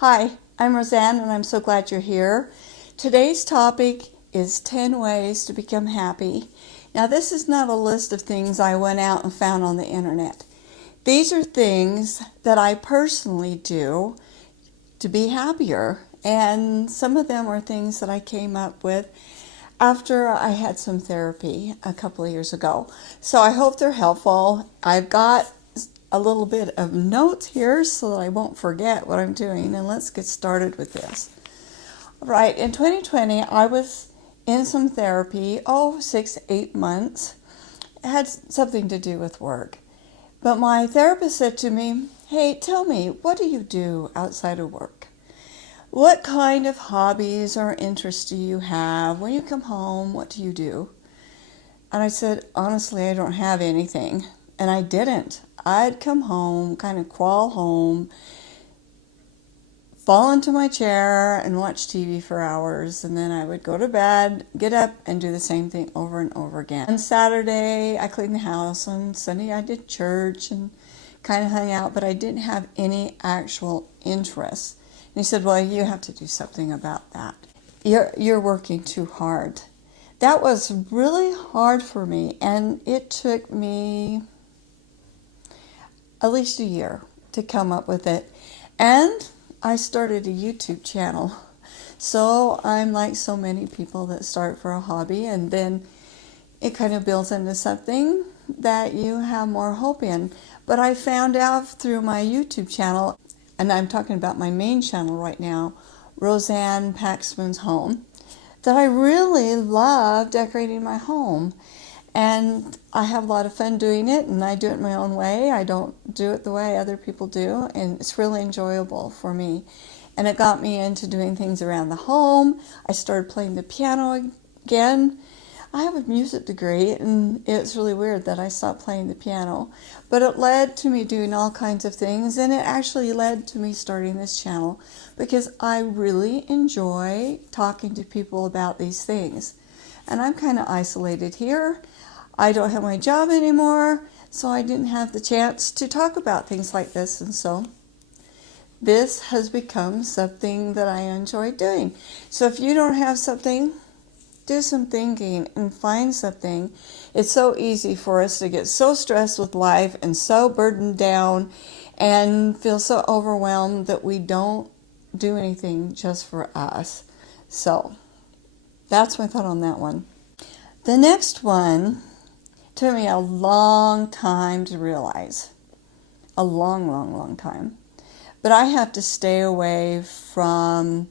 Hi, I'm Roseanne and I'm so glad you're here. Today's topic is 10 ways to become happy. Now, this is not a list of things I went out and found on the internet. These are things that I personally do to be happier, and some of them are things that I came up with after I had some therapy a couple of years ago. So I hope they're helpful. I've got a little bit of notes here so that I won't forget what I'm doing, and let's get started with this. Right, in 2020 I was in some therapy, 6-8 months. It had something to do with work. But my therapist said to me, "Hey, tell me, what do you do outside of work? What kind of hobbies or interests do you have? When you come home, what do you do?" And I said, "Honestly, I don't have anything." And I didn't. I'd come home, kind of crawl home, fall into my chair and watch TV for hours, and then I would go to bed, get up, and do the same thing over and over again. On Saturday, I cleaned the house. On Sunday, I did church and kind of hung out, but I didn't have any actual interest. And he said, "Well, you have to do something about that. You're working too hard." That was really hard for me, and it took me at least a year to come up with it. And I started a YouTube channel. So I'm like so many people that start for a hobby, and then it kind of builds into something that you have more hope in. But I found out through my YouTube channel, and I'm talking about my main channel right now, Roseanne Paxman's Home, that I really love decorating my home. And I have a lot of fun doing it, and I do it my own way. I don't do it the way other people do, and it's really enjoyable for me. And it got me into doing things around the home. I started playing the piano again. I have a music degree, and it's really weird that I stopped playing the piano. But it led to me doing all kinds of things, and it actually led to me starting this channel because I really enjoy talking to people about these things. And I'm kind of isolated here. I don't have my job anymore, so I didn't have the chance to talk about things like this, and so this has become something that I enjoy doing. So if you don't have something, do some thinking and find something. It's so easy for us to get so stressed with life and so burdened down and feel so overwhelmed that we don't do anything just for us. So that's my thought on that one. The next one took me a long time to realize. A long time. But I have to stay away from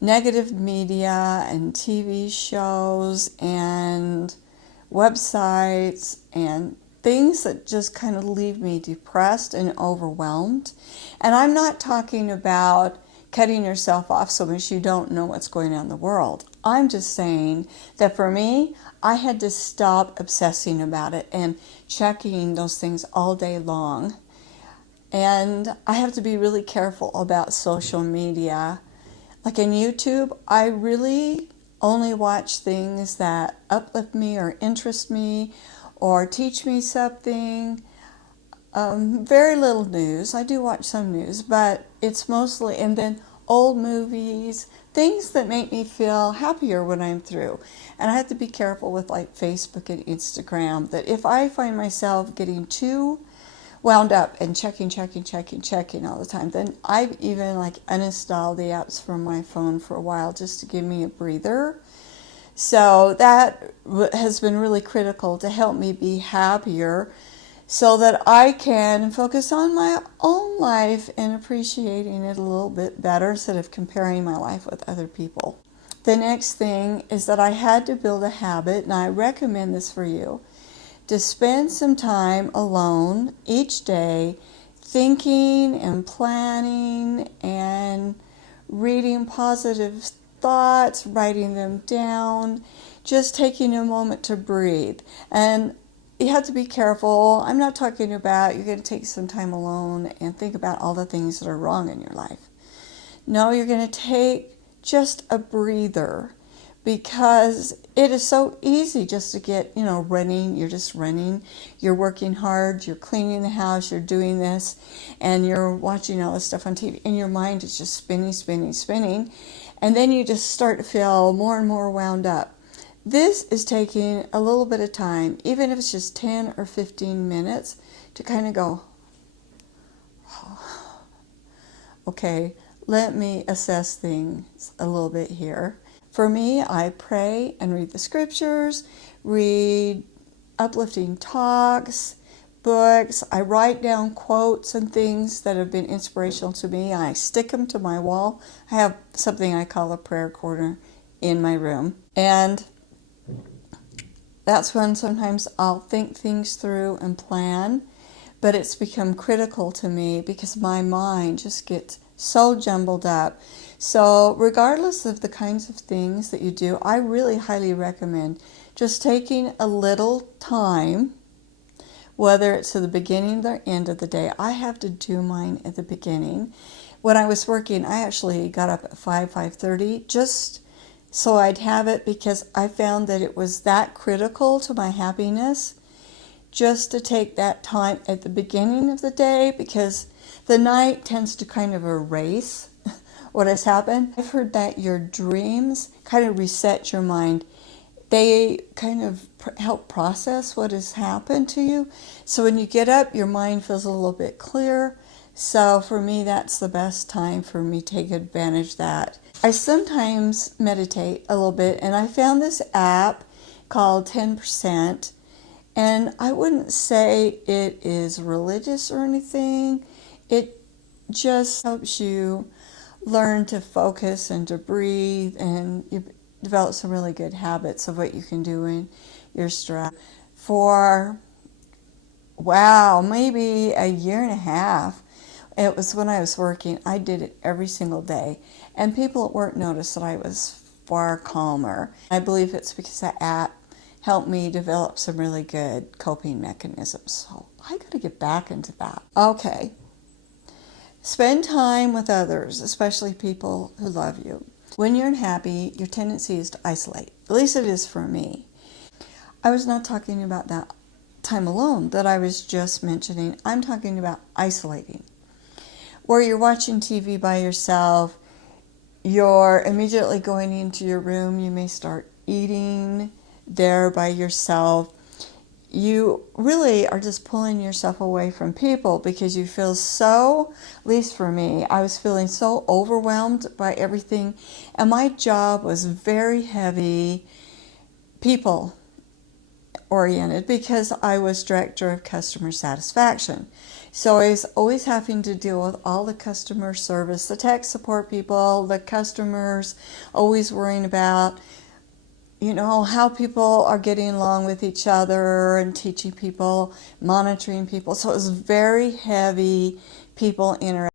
negative media and TV shows and websites and things that just kind of leave me depressed and overwhelmed. And I'm not talking about cutting yourself off so much you don't know what's going on in the world. I'm just saying that for me, I had to stop obsessing about it and checking those things all day long. And I have to be really careful about social media. Like in YouTube, I really only watch things that uplift me or interest me or teach me something. Very little news. I do watch some news, but it's mostly, and then old movies, things that make me feel happier when I'm through. And I have to be careful with like Facebook and Instagram, that if I find myself getting too wound up and checking all the time, then I've even like uninstalled the apps from my phone for a while just to give me a breather. So that has been really critical to help me be happier so that I can focus on my own life and appreciating it a little bit better instead of comparing my life with other people. The next thing is that I had to build a habit, and I recommend this for you, to spend some time alone each day thinking and planning and reading positive thoughts, writing them down, just taking a moment to breathe. And you have to be careful. I'm not talking about you're going to take some time alone and think about all the things that are wrong in your life. No, you're going to take just a breather, because it is so easy just to get, running. You're just running. You're working hard. You're cleaning the house. You're doing this. And you're watching all this stuff on TV. And your mind is just spinning, spinning, spinning. And then you just start to feel more and more wound up. This is taking a little bit of time, even if it's just 10 or 15 minutes, to kind of go, okay, let me assess things a little bit here. For me, I pray and read the scriptures, read uplifting talks, books. I write down quotes and things that have been inspirational to me. I stick them to my wall. I have something I call a prayer corner in my room. And that's when sometimes I'll think things through and plan. But it's become critical to me because my mind just gets so jumbled up. So regardless of the kinds of things that you do, I really highly recommend just taking a little time, whether it's at the beginning or end of the day. I have to do mine at the beginning. When I was working, I actually got up at 5:30 just so I'd have it, because I found that it was that critical to my happiness just to take that time at the beginning of the day, because the night tends to kind of erase what has happened. I've heard that your dreams kind of reset your mind. They kind of help process what has happened to you. So when you get up, your mind feels a little bit clearer. So for me, that's the best time for me to take advantage of that. I sometimes meditate a little bit, and I found this app called 10%. And I wouldn't say it is religious or anything. It just helps you learn to focus and to breathe, and you develop some really good habits of what you can do in your stress. For, maybe a year and a half, it was when I was working, I did it every single day. And people at work noticed that I was far calmer. I believe it's because that app helped me develop some really good coping mechanisms. So I got to get back into that. Okay. Spend time with others, especially people who love you. When you're unhappy, your tendency is to isolate. At least it is for me. I was not talking about that time alone that I was just mentioning. I'm talking about isolating. Where you're watching TV by yourself, you're immediately going into your room, you may start eating there by yourself. You really are just pulling yourself away from people because you feel so, at least for me, I was feeling so overwhelmed by everything. And my job was very heavy people oriented because I was director of customer satisfaction. So I was always having to deal with all the customer service, the tech support people, the customers, always worrying about how people are getting along with each other and teaching people, monitoring people. So it was very heavy people interaction.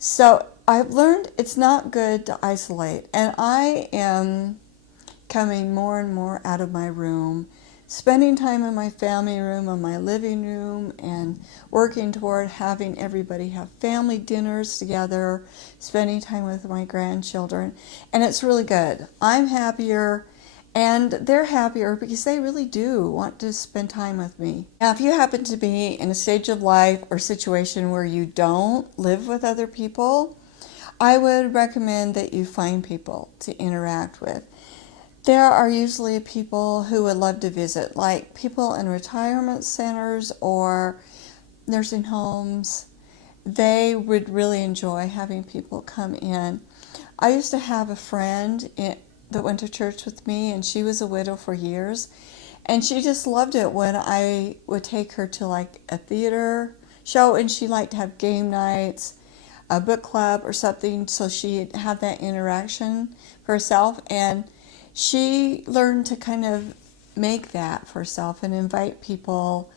So I've learned it's not good to isolate, and I am coming more and more out of my room, spending time in my family room, in my living room, and working toward having everybody have family dinners together, spending time with my grandchildren, and it's really good. I'm happier, and they're happier because they really do want to spend time with me. Now, if you happen to be in a stage of life or situation where you don't live with other people, I would recommend that you find people to interact with. There are usually people who would love to visit, like people in retirement centers or nursing homes. They would really enjoy having people come in. I used to have a friend that went to church with me, and she was a widow for years. And she just loved it when I would take her to like a theater show, and she liked to have game nights, a book club or something, so she'd have that interaction for herself. And she learned to kind of make that for herself and invite people,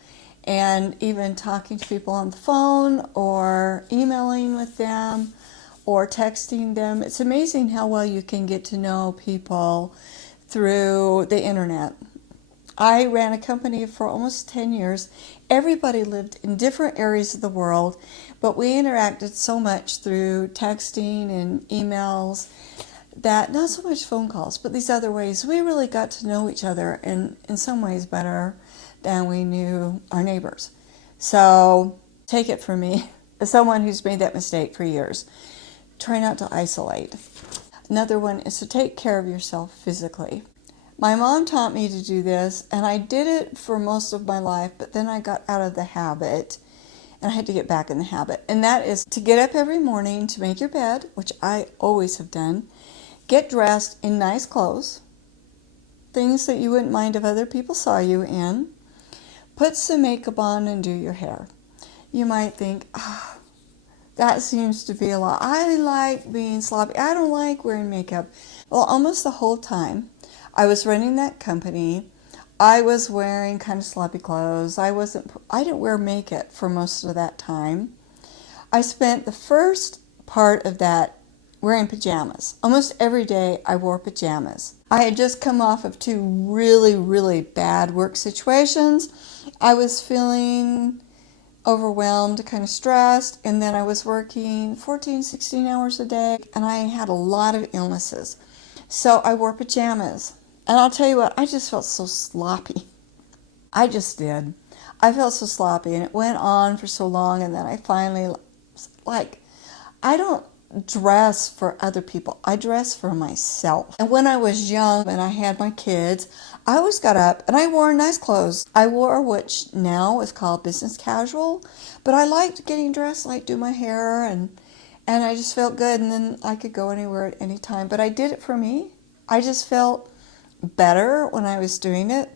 and even talking to people on the phone or emailing with them or texting them. It's amazing how well you can get to know people through the internet. I ran a company for almost 10 years. Everybody lived in different areas of the world, but we interacted so much through texting and emails that, not so much phone calls, but these other ways, we really got to know each other in some ways better than we knew our neighbors. So take it from me, as someone who's made that mistake for years. Try not to isolate. Another one is to take care of yourself physically. My mom taught me to do this, and I did it for most of my life, but then I got out of the habit, and I had to get back in the habit. And that is to get up every morning, to make your bed, which I always have done, get dressed in nice clothes, things that you wouldn't mind if other people saw you in, put some makeup on and do your hair. You might think, that seems to be a lot. I like being sloppy. I don't like wearing makeup. Well, almost the whole time I was running that company, I was wearing kind of sloppy clothes. I didn't wear makeup for most of that time. I spent the first part of that wearing pajamas. Almost every day I wore pajamas. I had just come off of two really, really bad work situations. I was feeling overwhelmed, kind of stressed, and then I was working 14, 16 hours a day, and I had a lot of illnesses. So I wore pajamas. And I'll tell you what, I just felt so sloppy. I just did. I felt so sloppy, and it went on for so long, and then I finally, I don't dress for other people. I dress for myself. And when I was young and I had my kids, I always got up and I wore nice clothes. I wore which now is called business casual, but I liked getting dressed, like do my hair, and I just felt good, and then I could go anywhere at any time. But I did it for me. I just felt better when I was doing it.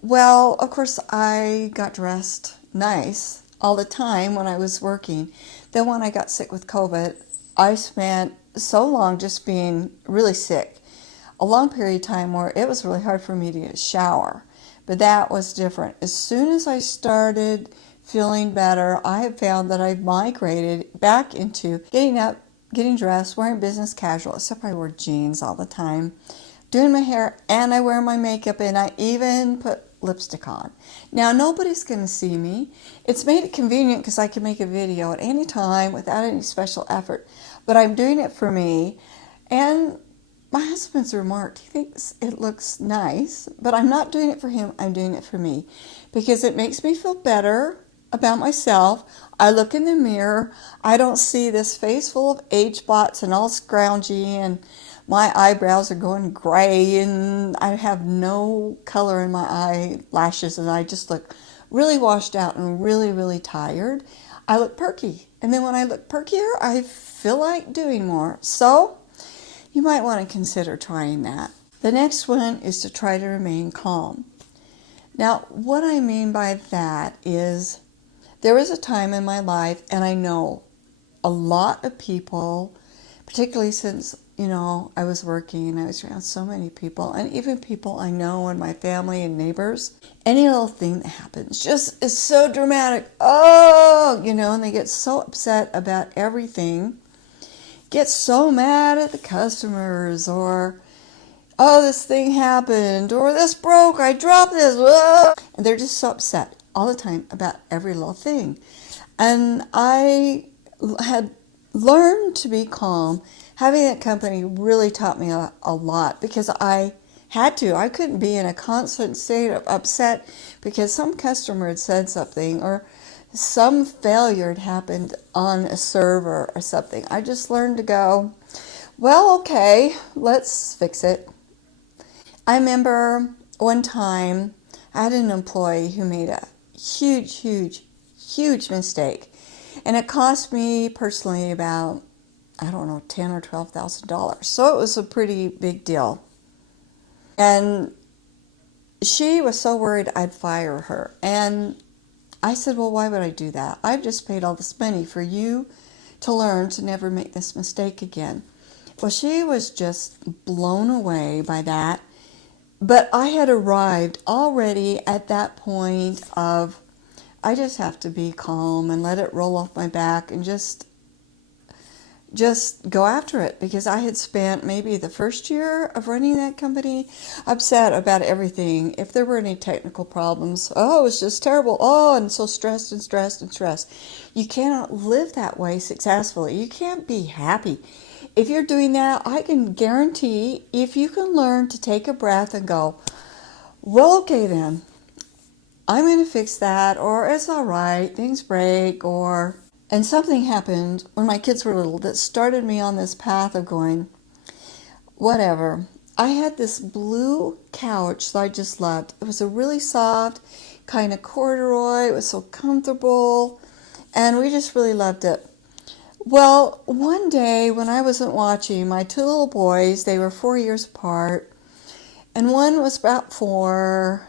Well, of course, I got dressed nice all the time when I was working. Then when I got sick with COVID, I spent so long just being really sick, a long period of time where it was really hard for me to get a shower. But that was different. As soon as I started feeling better, I have found that I've migrated back into getting up, getting dressed, wearing business casual, except I wore jeans all the time, doing my hair, and I wear my makeup, and I even put lipstick on. Now, nobody's going to see me. It's made it convenient because I can make a video at any time without any special effort, but I'm doing it for me. And my husband's remarked, he thinks it looks nice, but I'm not doing it for him, I'm doing it for me, because it makes me feel better about myself. I look in the mirror, I don't see this face full of age spots and all scroungy, and my eyebrows are going gray, and I have no color in my eyelashes, and I just look really washed out and really, really tired. I look perky. And then when I look perkier, I feel like doing more. So you might want to consider trying that. The next one is to try to remain calm. Now, what I mean by that is there was a time in my life, and I know a lot of people, particularly since I was working, I was around so many people, and even people I know in my family and neighbors, any little thing that happens just is so dramatic. And they get so upset about everything, get so mad at the customers, or, this thing happened, or this broke, I dropped this, and they're just so upset all the time about every little thing. And I had learned to be calm. Having that company really taught me a lot, because I had to. I couldn't be in a constant state of upset because some customer had said something, or some failure had happened on a server or something. I just learned to go, well, okay, let's fix it. I remember one time I had an employee who made a huge, huge, huge mistake, and it cost me personally about, I don't know, $10,000 or $12,000. So it was a pretty big deal. And she was so worried I'd fire her. And I said, well, why would I do that? I've just paid all this money for you to learn to never make this mistake again. Well, she was just blown away by that. But I had arrived already at that point of, I just have to be calm and let it roll off my back and just go after it, because I had spent maybe the first year of running that company upset about everything. If there were any technical problems, oh, it was just terrible. Oh, and so stressed and stressed and stressed. You cannot live that way successfully. You can't be happy. If you're doing that, I can guarantee, if you can learn to take a breath and go, well, okay then, I'm going to fix that, or it's all right, things break, or... And something happened when my kids were little that started me on this path of going, whatever. I had this blue couch that I just loved. It was a really soft kind of corduroy. It was so comfortable, and we just really loved it. Well, one day when I wasn't watching, my two little boys, they were 4 years apart, and one was about 4,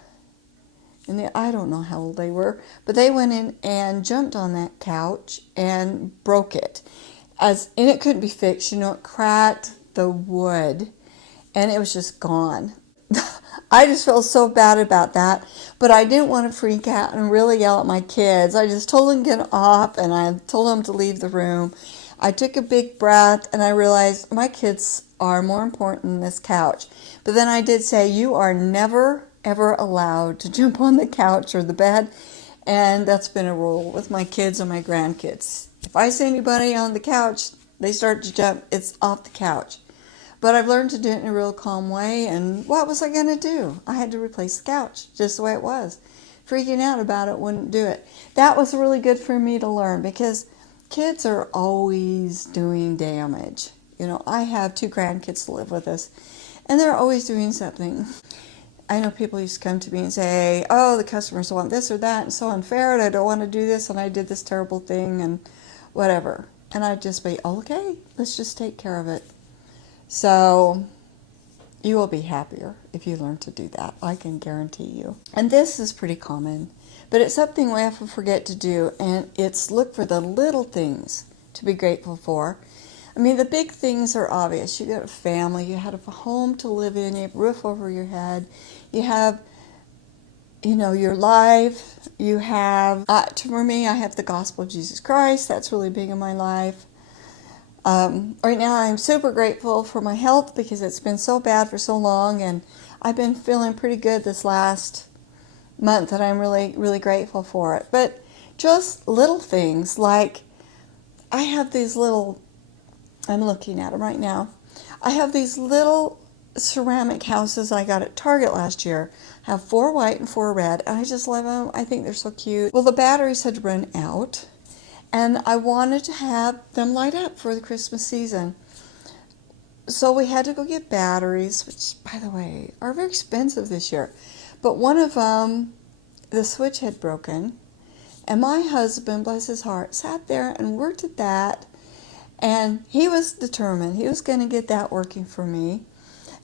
and I don't know how old they were, but they went in and jumped on that couch and broke it. And it couldn't be fixed. It cracked the wood, and it was just gone. I just felt so bad about that, but I didn't want to freak out and really yell at my kids. I just told them to get off, and I told them to leave the room. I took a big breath, and I realized my kids are more important than this couch. But then I did say, you are never ever allowed to jump on the couch or the bed, and that's been a rule with my kids and my grandkids. If I see anybody on the couch, they start to jump, it's off the couch. But I've learned to do it in a real calm way, and what was I going to do? I had to replace the couch just the way it was. Freaking out about it wouldn't do it. That was really good for me to learn, because kids are always doing damage. I have 2 grandkids to live with us, and they're always doing something. I know people used to come to me and say, oh, the customers want this or that, and so unfair, and I don't want to do this, and I did this terrible thing, and whatever. And I'd just be, okay, let's just take care of it. So you will be happier if you learn to do that. I can guarantee you. And this is pretty common, but it's something we often forget to do, and it's look for the little things to be grateful for. I mean, the big things are obvious. You got a family, you have a home to live in, you have a roof over your head, you have, your life, you have, for me, I have the gospel of Jesus Christ. That's really big in my life. Right now, I'm super grateful for my health, because it's been so bad for so long, and I've been feeling pretty good this last month, and I'm really, really grateful for it. But just little things, like I have these little, I'm looking at them right now. I have these little ceramic houses I got at Target last year. I have 4 white and 4 red, and I just love them. I think they're so cute. Well, the batteries had run out, and I wanted to have them light up for the Christmas season. So we had to go get batteries, which, by the way, are very expensive this year. But one of them, the switch had broken, and my husband, bless his heart, sat there and worked at that. And he was determined. He was going to get that working for me.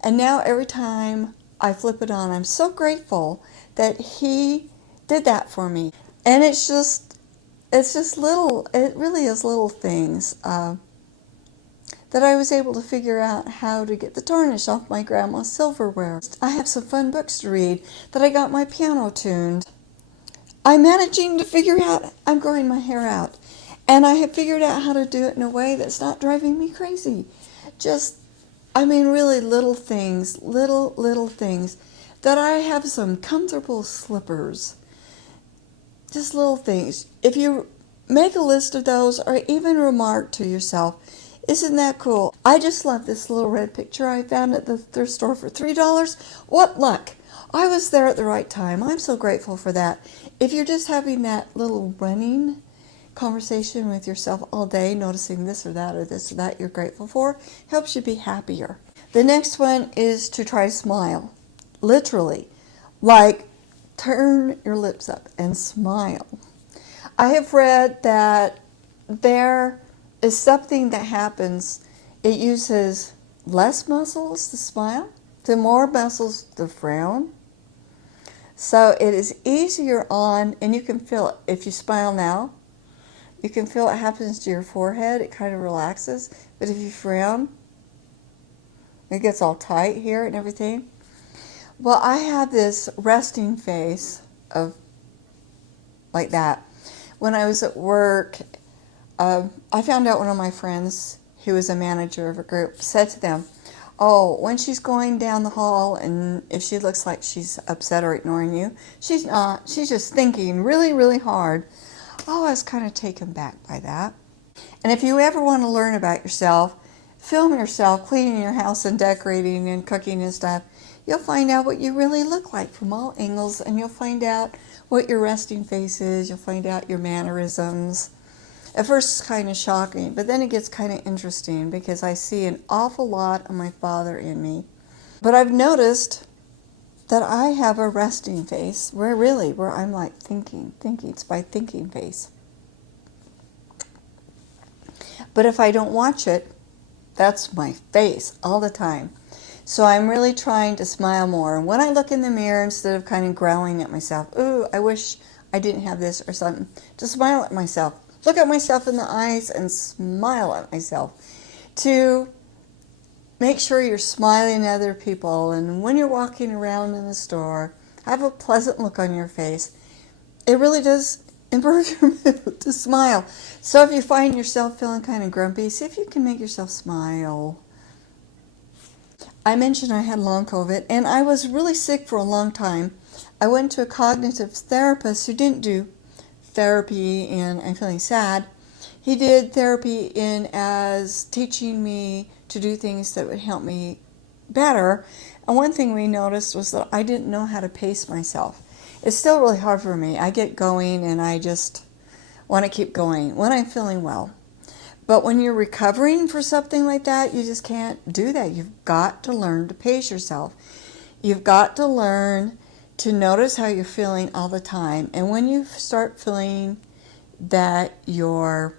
And now every time I flip it on, I'm so grateful that he did that for me. And it's just little, it really is little things that I was able to figure out how to get the tarnish off my grandma's silverware. I have some fun books to read that I got my piano tuned. I'm managing to figure out, I'm growing my hair out. And I have figured out how to do it in a way that's not driving me crazy. Really little things, little things. That I have some comfortable slippers. Just little things. If you make a list of those, or even remark to yourself, isn't that cool? I just love this little red picture I found at the thrift store for $3. What luck! I was there at the right time. I'm so grateful for that. If you're just having that little running conversation with yourself all day, noticing this or that or this or that you're grateful for, helps you be happier. The next one is to try to smile. Literally. Like, turn your lips up and smile. I have read that there is something that happens. It uses less muscles to smile, to more muscles to frown. So it is easier on, and you can feel it. If you smile now, you can feel what happens to your forehead. It kind of relaxes. But if you frown, it gets all tight here and everything. Well, I have this resting face of like that. When I was at work, I found out one of my friends who was a manager of a group said to them, oh, when she's going down the hall and if she looks like she's upset or ignoring you, she's not. She's just thinking really, really hard. Oh, I was kind of taken back by that. And if you ever want to learn about yourself, film yourself cleaning your house and decorating and cooking and stuff. You'll find out what you really look like from all angles, and you'll find out what your resting face is. You'll find out your mannerisms. At first it's kind of shocking, but then it gets kind of interesting because I see an awful lot of my father in me. But I've noticed that I have a resting face where I'm like thinking. It's my thinking face. But if I don't watch it, that's my face all the time. So I'm really trying to smile more. And when I look in the mirror, instead of kind of growling at myself, ooh, I wish I didn't have this or something, to smile at myself. Look at myself in the eyes and smile at myself. To make sure you're smiling at other people. And when you're walking around in the store, have a pleasant look on your face. It really does improve your mood to smile. So if you find yourself feeling kind of grumpy, see if you can make yourself smile. I mentioned I had long COVID, and I was really sick for a long time. I went to a cognitive therapist who didn't do therapy in I'm feeling sad. He did therapy in as teaching me to do things that would help me better. And one thing we noticed was that I didn't know how to pace myself. It's still really hard for me. I get going and I just want to keep going when I'm feeling well. But when you're recovering for something like that, you just can't do that. You've got to learn to pace yourself. You've got to learn to notice how you're feeling all the time. And when you start feeling that you're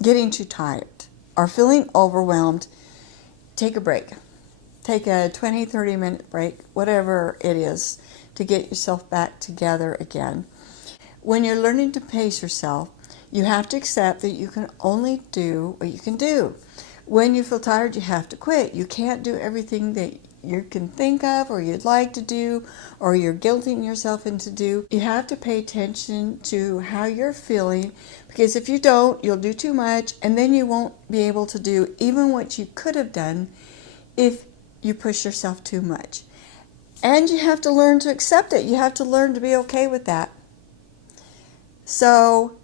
getting too tired or feeling overwhelmed, take a break. Take a 20, 30-minute break, whatever it is, to get yourself back together again. When you're learning to pace yourself, you have to accept that you can only do what you can do. When you feel tired, you have to quit. You can't do everything that you can think of or you'd like to do or you're guilting yourself into do. You have to pay attention to how you're feeling, because if you don't, you'll do too much and then you won't be able to do even what you could have done if you push yourself too much. And you have to learn to accept it. You have to learn to be okay with that. So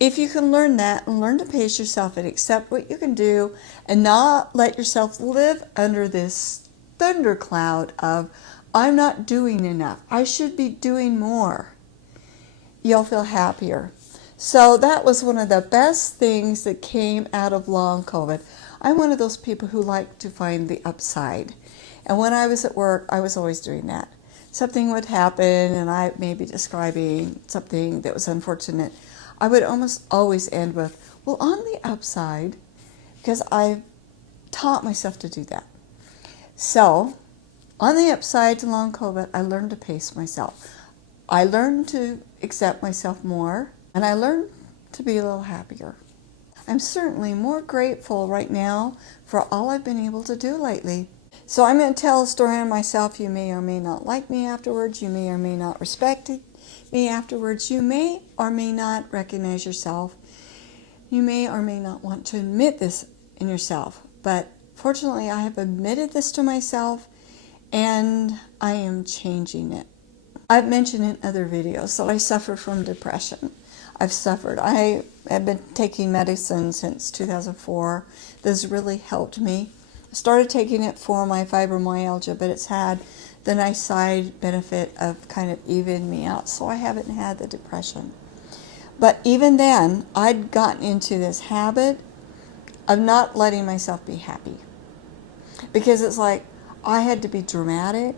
if you can learn that and learn to pace yourself and accept what you can do and not let yourself live under this thundercloud of, I'm not doing enough, I should be doing more, you'll feel happier. So that was one of the best things that came out of long COVID. I'm one of those people who like to find the upside. And when I was at work, I was always doing that. Something would happen and I may be describing something that was unfortunate. I would almost always end with, well, on the upside, because I taught myself to do that. So, on the upside to long COVID, I learned to pace myself. I learned to accept myself more, and I learned to be a little happier. I'm certainly more grateful right now for all I've been able to do lately. So I'm going to tell a story on myself. You may or may not like me afterwards. You may or may not respect me afterwards. You may or may not recognize yourself. You may or may not want to admit this in yourself. But fortunately, I have admitted this to myself, and I am changing it. I've mentioned in other videos that I suffer from depression. I have been taking medicine since 2004. This has really helped me. I started taking it for my fibromyalgia, but it's had the nice side benefit of kind of evening me out, so I haven't had the depression. But even then, I'd gotten into this habit of not letting myself be happy. Because it's like I had to be dramatic,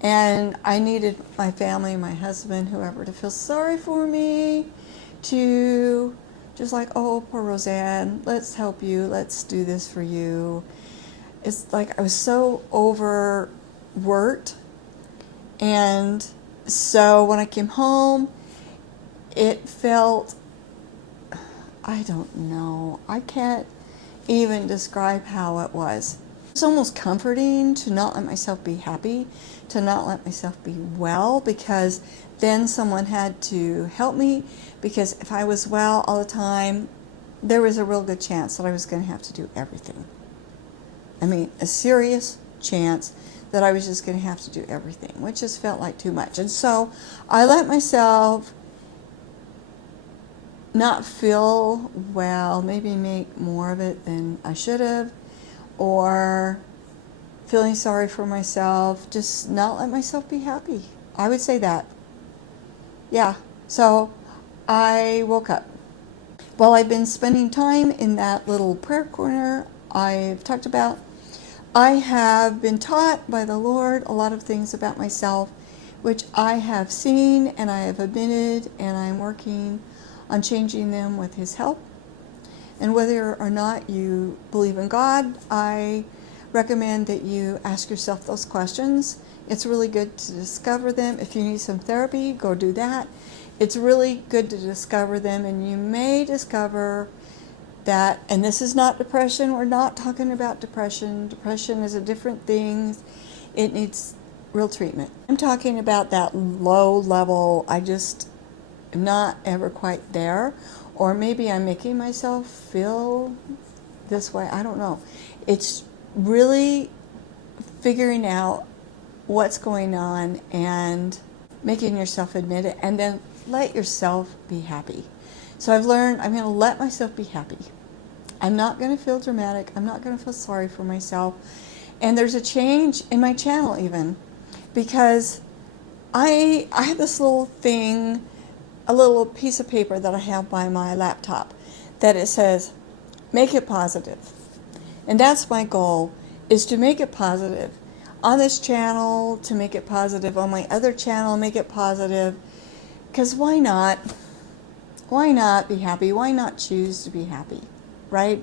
and I needed my family, my husband, whoever, to feel sorry for me, to just like, oh, poor Roseanne, let's help you, let's do this for you. It's like I was so overworked And so when I came home, it felt, I don't know, I can't even describe how it was. It's almost comforting to not let myself be happy, to not let myself be well, because then someone had to help me, because if I was well all the time, there was a real good chance that I was going to have to do everything. I mean, a serious chance that I was just going to have to do everything, which just felt like too much. And so I let myself not feel well, maybe make more of it than I should have, or feeling sorry for myself, just not let myself be happy. I would say that. Yeah. So I woke up. While I've been spending time in that little prayer corner I've talked about, I have been taught by the Lord a lot of things about myself, which I have seen and I have admitted, and I'm working on changing them with His help. And whether or not you believe in God, I recommend that you ask yourself those questions. It's really good to discover them. If you need some therapy, go do that. It's really good to discover them, and you may discover that, and this is not depression, we're not talking about depression. Depression is a different thing. It needs real treatment. I'm talking about that low level, I just am not ever quite there, or maybe I'm making myself feel this way, I don't know. It's really figuring out what's going on and making yourself admit it, and then let yourself be happy. So I've learned I'm going to let myself be happy. I'm not going to feel dramatic. I'm not going to feel sorry for myself. And there's a change in my channel even, because I have this little thing, a little piece of paper that I have by my laptop that it says, make it positive. And that's my goal, is to make it positive. On this channel, to make it positive. On my other channel, make it positive. Because why not? Why not be happy? Why not choose to be happy? Right?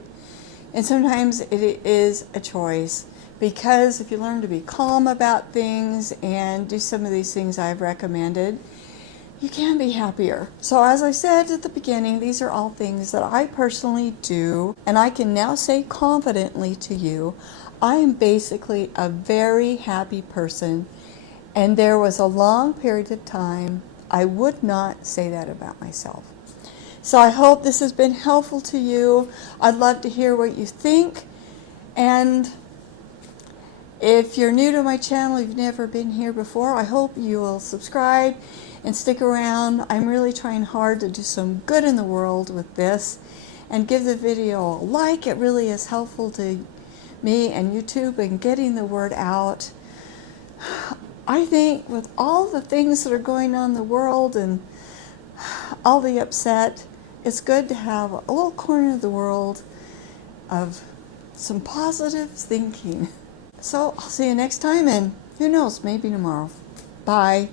And sometimes it is a choice, because if you learn to be calm about things and do some of these things I've recommended, you can be happier. So as I said at the beginning, these are all things that I personally do, and I can now say confidently to you, I am basically a very happy person, and there was a long period of time I would not say that about myself. So I hope this has been helpful to you. I'd love to hear what you think. And if you're new to my channel, you've never been here before, I hope you will subscribe and stick around. I'm really trying hard to do some good in the world with this, and give the video a like. It really is helpful to me and YouTube in getting the word out. I think with all the things that are going on in the world and all the upset, it's good to have a little corner of the world of some positive thinking. So I'll see you next time, and who knows, maybe tomorrow. Bye.